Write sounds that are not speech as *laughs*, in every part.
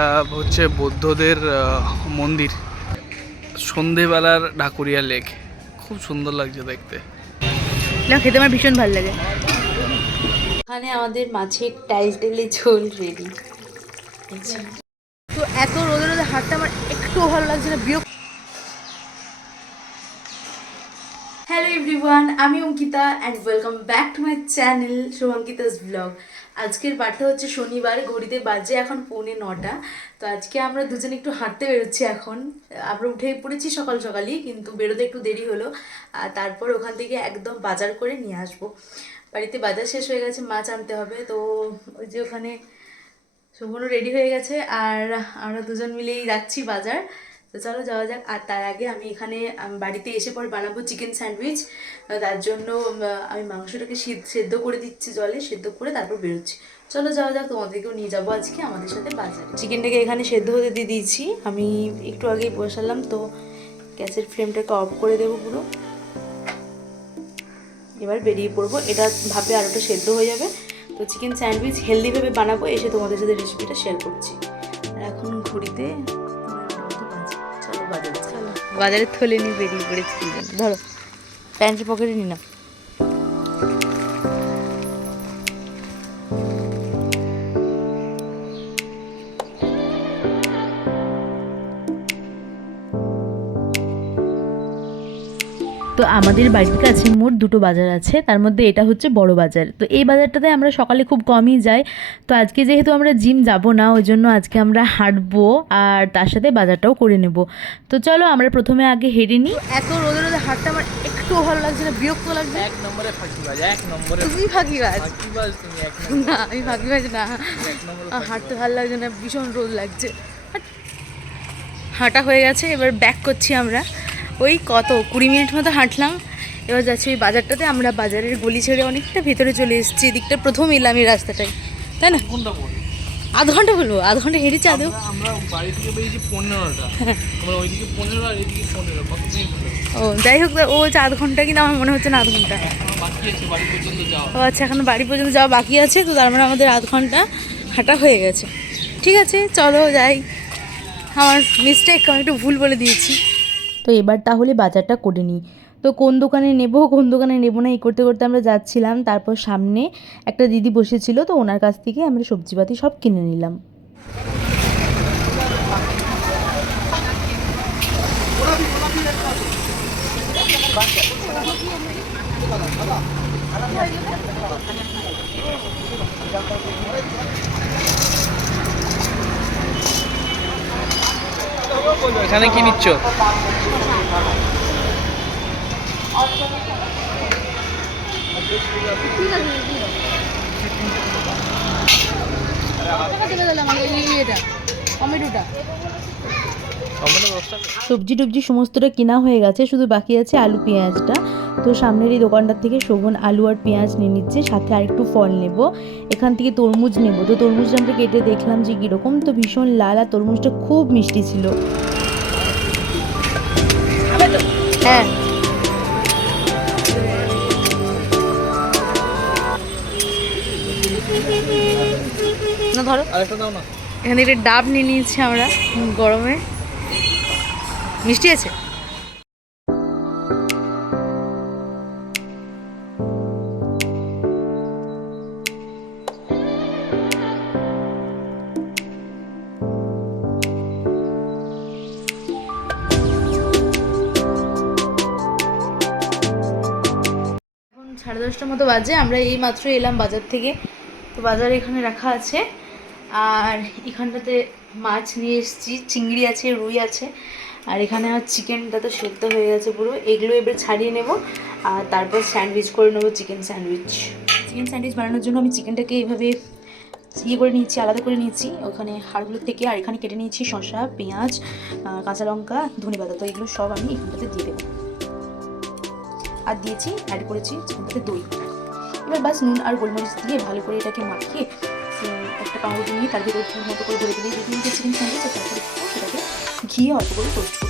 আহ, হচ্ছে বৌদ্ধদের মন্দির। সন্ধেবেলার ঢাকুরিয়া লেক। খুব সুন্দর লাগছে দেখতে। না খেতে আমার ভীষণ ভালো লাগে। এখানে আমাদের মাছের টাইস ডেলে ঝোল রেডি তো এত রোদে রোদে হাঁটতে আমার একটুও ভালো লাগছে না বিরক্ত হ্যালো এভরিওয়ান আমি Ankita and welcome back to my channel Shubhankita's blog আজকের বারটা হচ্ছে শনিবার ঘড়িতে বাজে এখন পৌনে নটা। তো আজকে আমরা দুজনে একটু হাঁটতে বেরোচ্ছি এখন। আমরা উঠে পড়েছি সকাল সকালই, কিন্তু বেরোতে একটু দেরি হলো। আর তারপর ওখান থেকে একদম বাজার করে নিয়ে আসব। বাড়িতে বাজার শেষ হয়ে গেছে, মাছ আনতে হবে। তো ওই যে ওখানে শুভনও রেডি হয়ে গেছে। আর আমরা দুজন মিলেই যাচ্ছি বাজার। তো চলো যাওয়া যাক। আর তার আগে আমি এখানে বাড়িতে এসে পর বানাবো চিকেন স্যান্ডউইচ তার জন্য আমি মাংসটাকে সিদ্ধ করে দিচ্ছি জলে, সেদ্ধ করে তারপর বেরোচ্ছি। চলো যাওয়া যাক, তোমাদেরকেও নিয়ে যাব আজকে আমাদের সাথে বাজারে। চিকেনটাকে এখানে সেদ্ধ হতে দিয়ে দিয়েছি। আমি একটু আগেই বসালাম, তো গ্যাসের ফ্লেমটাকে অফ করে দেবো পুরো। এবার বেরিয়ে পড়ব। এটা ভাবে আর ওটা সেদ্ধ হয়ে যাবে। তো চিকেন স্যান্ডউইচ হেলদিভাবে বানাবো, এসে তোমাদের সাথে রেসিপিটা শেয়ার করছি। এখন ঘড়িতে বাজারে থলে নিয়ে বেরিয়ে পড়েছি। ধরো প্যান্টের পকেটে নি তো আমাদের বাড়ির কাছে মোট দুটো বাজার আছে। তার মধ্যে এটা হচ্ছে বড় বাজার। তো এই বাজারটাতে আমরা সকালে খুব কমই যাই। তো আজকে যেহেতু আমরা জিম যাব না ওই জন্য আজকে আমরা হাঁটবো আর তার সাথে বাজারটাও করে নেব। তো চলো আমরা প্রথমে আগে হেঁটে নিই। এত রোদে রোদে হাঁটতে আমার একটুও ভালো লাগছে না বিরক্ত লাগছে। এক নম্বরে ফাঁকিবাজ এক নম্বরে তুমি ফাঁকিবাজ? ফাঁকিবাজ তুমি এক না আমি ফাঁকিবাজ না। এক নম্বরে আর হাঁটতে ভালো লাগছে না ভীষণ রোদ লাগছে। হাঁটা হয়ে গেছে এবার ব্যাক করছি আমরা। ওই কত কুড়ি মিনিট মতো হাঁটলাম। এবার যাচ্ছি ওই বাজারটাতে আমরা বাজারের গলি ছেড়ে অনেকটা ভেতরে চলে এসেছি। এদিকটা প্রথম এলাম এই রাস্তাটায়। তাই না? আধ ঘণ্টা বলব? আধ ঘণ্টা হেঁটেছি আদৌ? ও যাই হোক ও হচ্ছে আধ ঘণ্টা কিন্তু আমার মনে হচ্ছে না আধ ঘণ্টা পর্যন্ত যাওয়া। ও আচ্ছা এখন বাড়ি পর্যন্ত যাওয়া বাকি আছে তো তার মানে আমাদের আধ ঘণ্টা হাঁটা হয়ে গেছে। ঠিক আছে চলো যাই। আমার মিস্টেক আমি একটু ভুল বলে দিয়েছি। তো এবার তাহলে বাজারটা করে নিই। তো কোন দোকানে নেব, কোন দোকানে নেব না, এই করতে করতে আমরা যাচ্ছিলাম। তারপর সামনে একটা দিদি বসেছিল, তো ওনার কাছ থেকে আমরা সবজিপাতি সব কিনে নিলাম। এখানে কি নিচ্ছ? সবজি টবজি সমস্তটা কেনা হয়ে গেছে শুধু বাকি আছে আলু পেঁয়াজটা। তো সামনের এই দোকানটার থেকে শোভন আলু আর পেঁয়াজ নিয়ে নিচ্ছে সাথে আরেকটু ফল নেব। এখান থেকে তরমুজ নেব। তো তরমুজটা আমরা কেটে দেখলাম যে কীরকম তো ভীষণ লাল আর তরমুজটা খুব মিষ্টি ছিল। হ্যাঁ। না ধরো। আরেকটা দাও এখানে একটা ডাব নিয়ে নিয়েছি আমরা গরমে। মিষ্টি আছে? দশটার মতো বাজে, আমরা এই মাত্র এলাম বাজার থেকে। তো বাজার এখানে রাখা আছে। আর এখানটাতে মাছ নিয়ে এসেছি, চিংড়ি আছে, রুই আছে। আর এখানে আর চিকেনটা তো সেদ্ধ হয়ে গেছে পুরো। এগুলো এবার ছাড়িয়ে নেব। আর তারপর স্যান্ডউইচ করে নেব, চিকেন স্যান্ডউইচ। চিকেন স্যান্ডউইচ বানানোর জন্য আমি চিকেনটাকে এইভাবে ইয়ে করে নিয়েছি, আলাদা করে নিয়েছি। ওখানে হাড়গুলো থেকে, আর এখানে কেটে নিয়েছি শসা, পেঁয়াজ কাঁচা লঙ্কা ধনে পাতা তো এগুলো সব আমি এখানটাতে দিয়ে দেবো। আর দিয়েছি অ্যাড করেছি চিকেনটাতে দই। এবার বাস নুন আর গোলমরিচ দিয়ে ভালো করে এটাকে মাখিয়ে একটা পাউরুটি নিয়ে তার ভিতরে মতো করে ধরে দিলে যদি নিতে চিকেন স্যান্ডউইচ সেটাকে ঘিয়ে অল্প করে টোস্ট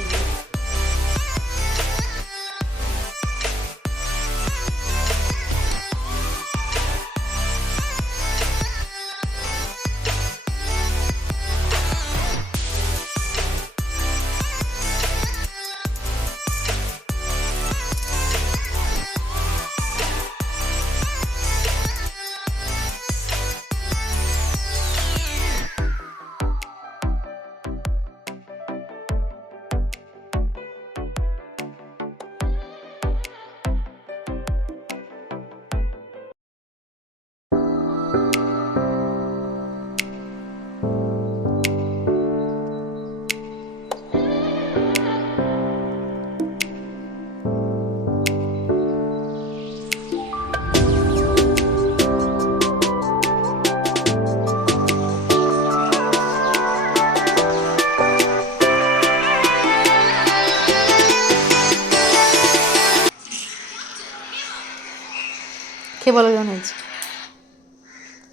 খেয়ে বলো কেমন হয়েছে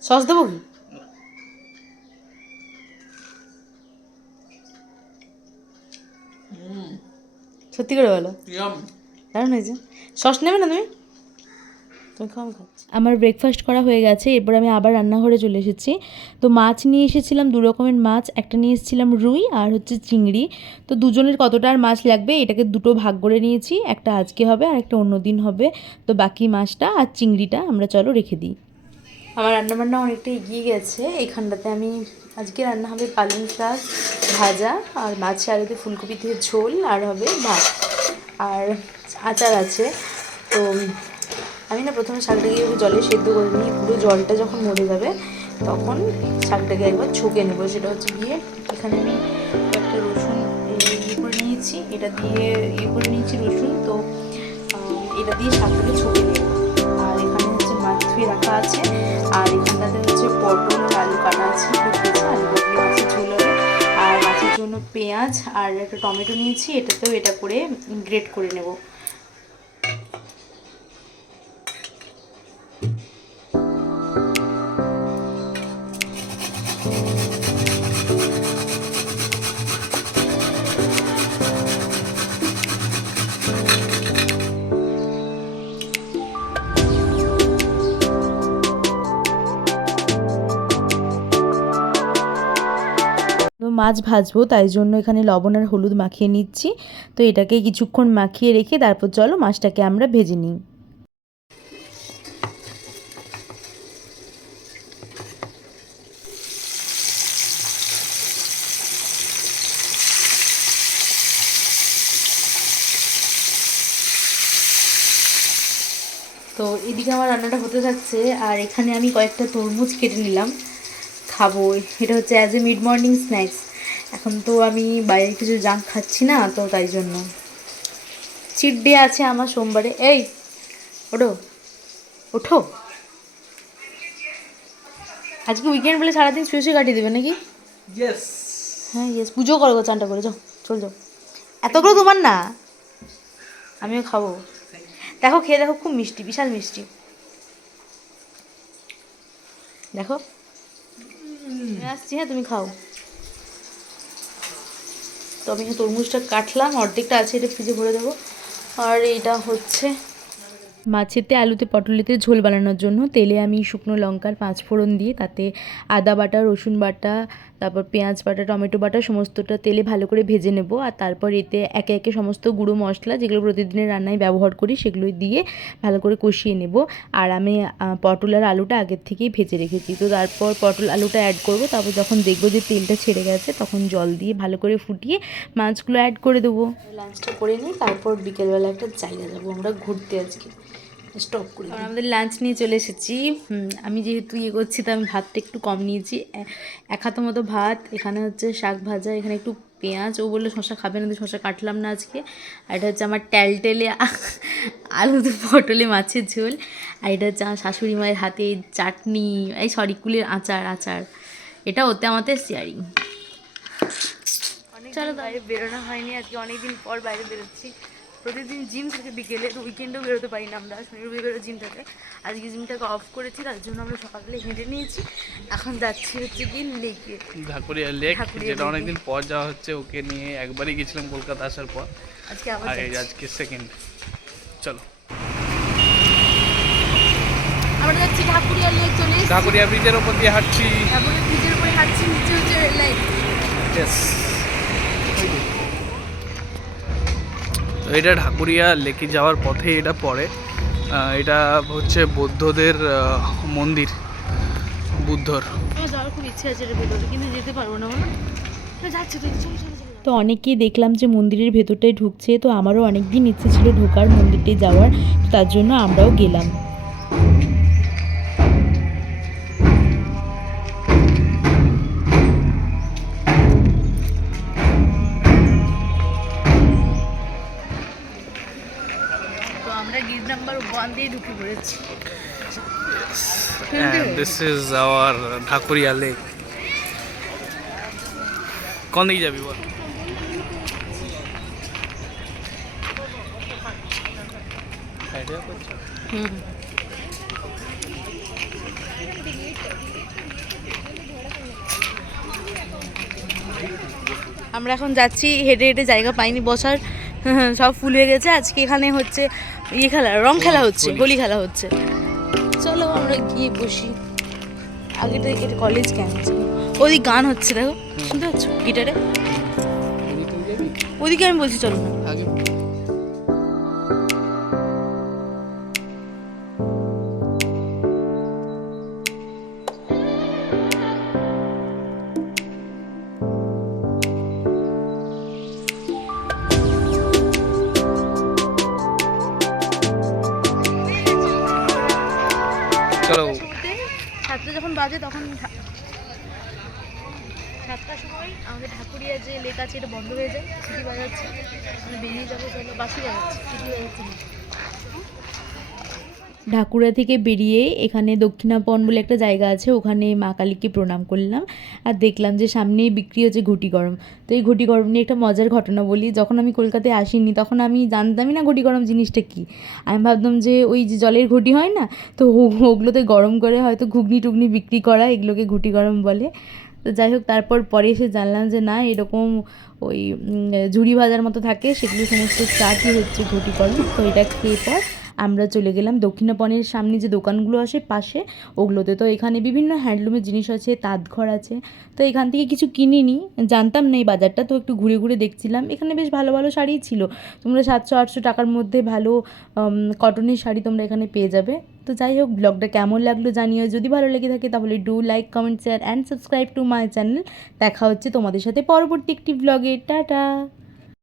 সস দেবো কি? সত্যি করে বলো। দারুণ হয়েছে। সস নেবে না তুমি তুমি খাও আমি খাচ্ছি আমার ব্রেকফাস্ট করা হয়ে গেছে এরপর আমি আবার রান্নাঘরে চলে এসেছি। তো মাছ নিয়ে এসেছিলাম দু রকমের মাছ একটা নিয়ে এসেছিলাম রুই আর হচ্ছে চিংড়ি। তো দুজনের কতটা আর মাছ লাগবে এটাকে দুটো ভাগ করে নিয়েছি একটা আজকে হবে আর একটা অন্য দিন হবে। তো বাকি মাছটা আর চিংড়িটা আমরা চলো রেখে দিই। আমার রান্নাবান্না অনেকটা এগিয়ে গেছে এইখানটাতে আমি আজকে রান্না হবে পালং শাক ভাজা আর মাছে আলুতে ফুলকপি দিয়ে ঝোল আর হবে ভাত। আর আচার আছে তো আমি না প্রথমে শাকটাকে জলে সেদ্ধ করে নিই, পুরো জলটা যখন মরে যাবে তখন শাকটাকে একবার ছুকে নেব। সেটা হচ্ছে গিয়ে এখানে আমি একটা রসুন ইয়ে করে নিয়েছি, এটা দিয়ে ইয়ে করে নিয়েছি রসুন। তো এটা দিয়ে শাকটাকে ছুকে নেব। আর এখানে হচ্ছে মাছ ধুয়ে রাখা আছে, আর এখানটাতে হচ্ছে পটল আলু কাটা আছে আর মাছের জন্য পেঁয়াজ আর একটা টমেটো নিয়েছি, এটাতেও এটা করে গ্রেট করে নেব। মাছ ভাজবো, তাই জন্য এখানে লবণ আর হলুদ মাখিয়ে নিচ্ছি। তো এটাকে কিছুক্ষণ মাখিয়ে রেখে তারপর চলো মাছটাকে আমরা ভেজে নিই। তো এদিকে আমার রান্নাটা হতে থাকছে, আর এখানে আমি কয়েকটা তরমুজ কেটে নিলাম। খাব, এটা হচ্ছে as a mid morning snacks এখন তো আমি বাইরে কিছু জাঙ্ক খাচ্ছি না তো তাই জন্য। চিট ডে আছে আমার সোমবারে। এই ওঠো। ওঠো। আজকে উইকেন্ড বলে সারাদিন শুয়ে শুয়ে কাটিয়ে দেবে নাকি? হ্যাঁ ইয়েস পুজো করো গো চানটা করে যাও চল যাও। এতগুলো তোমার না? আমিও খাব। দেখো খেয়ে দেখো খুব মিষ্টি বিশাল মিষ্টি। দেখো। আসছি হ্যাঁ তুমি খাও। তো আমি তরমুজটা কাটলাম, অর্ধেকটা আছে, এটা ফ্রিজে ভরে দেবো। আর এটা হচ্ছে মাছেতে আলুতে পটলেতে ঝোল বানানোর জন্য। তেলে আমি শুকনো লঙ্কার পাঁচ ফোড়ন দিয়ে তাতে আদা বাটা, রসুন বাটা তারপর পেঁয়াজ বাটা, টমেটো বাটা, সমস্তটা তেলে ভালো করে ভেজে নেব। আর তারপর এতে একে একে সমস্ত গুঁড়ো মশলা যেগুলো প্রতিদিনের রান্নায় ব্যবহার করি সেগুলো দিয়ে ভালো করে কষিয়ে নেব। আর আমি পটল আর আলুটা আগের থেকেই ভেজে রেখেছি। তো তারপর পটল আলুটা অ্যাড করব। তারপর যখন দেখব যে তেলটা ছেড়ে গেছে, তখন জল দিয়ে ভালো করে ফুটিয়ে মাছগুলো অ্যাড করে দেবো। লাঞ্চটা করে নিই, তারপর বিকেলবেলা একটা জায়গা যাব আমরা ঘুরতে আজকে। স্টপ করি আর আমাদের লাঞ্চ নিয়ে চলে এসেছি। আমি যেহেতু ইয়ে করছি তো আমি ভাতটা একটু কম নিয়েছি। এক হাতের মতো ভাত এখানে হচ্ছে শাক ভাজা এখানে একটু পেঁয়াজ। ও বলল শশা খাবে না তো শশা কাটলাম না আজকে। আর এটা হচ্ছে আমার ট্যালটেলে আলু তো পটলে মাছের ঝোল। আর এটা হচ্ছে আমার শাশুড়ি মায়ের হাতে চাটনি এই সরি কুলের আচার আচার। এটা ওতে আমাদের শেয়ারিং চলো বাইরে বেরোনো হয়নি আজকে অনেকদিন পর বাইরে বেরোচ্ছি। প্রতিদিন জিম থাকে বিকেলে তো উইকেন্ডেও বেরোতে পারি না আমরা। শনিবার বিকেলে জিম থাকে। আজকে জিমটাকে অফ করেছি তার জন্য আমরা সকালে হেঁটে নিয়েছি। এখন যাচ্ছি হচ্ছে কি লেকে ঢাকুরিয়া লেক যেটা। অনেকদিন পর যাওয়া হচ্ছে ওকে নিয়ে একবারই গেছিলাম কলকাতা আসার পর। আজকে আবার। আজকে সেকেন্ড চলো। আমরা যাচ্ছি ঠাকুরিয়া লেক চলে এসেছি। ঢাকুরিয়া ব্রিজের দিয়ে হাঁটছি। ব্রিজের উপরে হাঁটছি নিচে হচ্ছে রেল লাইন Yes. তো এটা ঢাকুরিয়া লেকে যাওয়ার পথে এটা পড়ে। এটা হচ্ছে বৌদ্ধদের মন্দির বুদ্ধর। আমার যাওয়ার খুব ইচ্ছে আছে ভেতরে কিন্তু যেতে পারব না যাচ্ছি চলো চলো তো অনেকেই দেখলাম যে মন্দিরের ভেতরটাই ঢুকছে তো আমারও অনেক দিন ইচ্ছে ছিল ঢোকার মন্দিরটি যাওয়ার তার জন্য আমরাও গেলাম। ঢুকে পড়েছি and this is our Dhakuria lake কোন দিকে যাবি বল? আমরা এখন যাচ্ছি হেঁটে হেঁটে জায়গা পাইনি বসার। *laughs* সব ফুল হয়ে গেছে আজকে এখানে হচ্ছে ইয়ে খেলা রং খেলা হচ্ছে হোলি। খেলা হচ্ছে। চলো আমরা গিয়ে বসি। আগে তো এটা কলেজ ক্যাম্প ওদিক গান হচ্ছে দেখো। শুনতে পাচ্ছ? গিটারে? ওদিকে আমি বলছি চলো। আগে। সাতটা যখন বাজে তখন সাতটার সময় আমাদের ঠাকুরিয়া যে লেক আছে, এটা বন্ধ হয়ে যায়, সিটি বাজাচ্ছে আমি বেরিয়ে যাব, চলো, বাসি বাজাচ্ছে সিটি বাজাচ্ছে। ঢাকুরা থেকে বেরিয়ে এখানে দক্ষিণাপন বলে একটা জায়গা আছে, ওখানে মা কালীকে প্রণাম করলাম আর দেখলাম যে সামনেই বিক্রি হচ্ছে ঘটি গরম। তো এই ঘটি গরম নিয়ে একটা মজার ঘটনা বলি, যখন আমি কলকাতায় আসিনি তখন আমি জানতামই না ঘটি গরম জিনিসটা কী। আমি ভাবতাম যে ওই যে জলের ঘটি হয় না, তো ওগুলোতে গরম করে হয়তো ঘুগনি টুগনি বিক্রি করা, এগুলোকে ঘুটি গরম বলে। তো যাই হোক, তারপর পরে এসে জানলাম যে না, এরকম ওই ঝুড়ি ভাজার মতো থাকে, সেগুলো সমস্ত চাটই হচ্ছে ঘটি গরম, তো এটা খেয়ে পর আমরা চলে গেলাম দক্ষিণাপনের সামনে যে দোকানগুলো আসে পাশে, ওগুলোতে। তো এখানে বিভিন্ন হ্যান্ডলুমের জিনিস আছে, তাঁতঘর আছে। তো এখান থেকে কিছু কিনিনি, জানতাম না এই বাজারটা, তো একটু ঘুরে ঘুরে দেখছিলাম। এখানে বেশ ভালো ভালো শাড়িই ছিল। তোমরা সাতশো, আটশো টাকার মধ্যে ভালো কটনের শাড়ি তোমরা এখানে পেয়ে যাবে। তো যাই হোক ব্লগটা কেমন লাগল জানিও। যদি ভালো লেগে থাকে তাহলে do like comment share and subscribe to my channel দেখা হচ্ছে তোমাদের সাথে পরবর্তী একটি ব্লগে টাটা!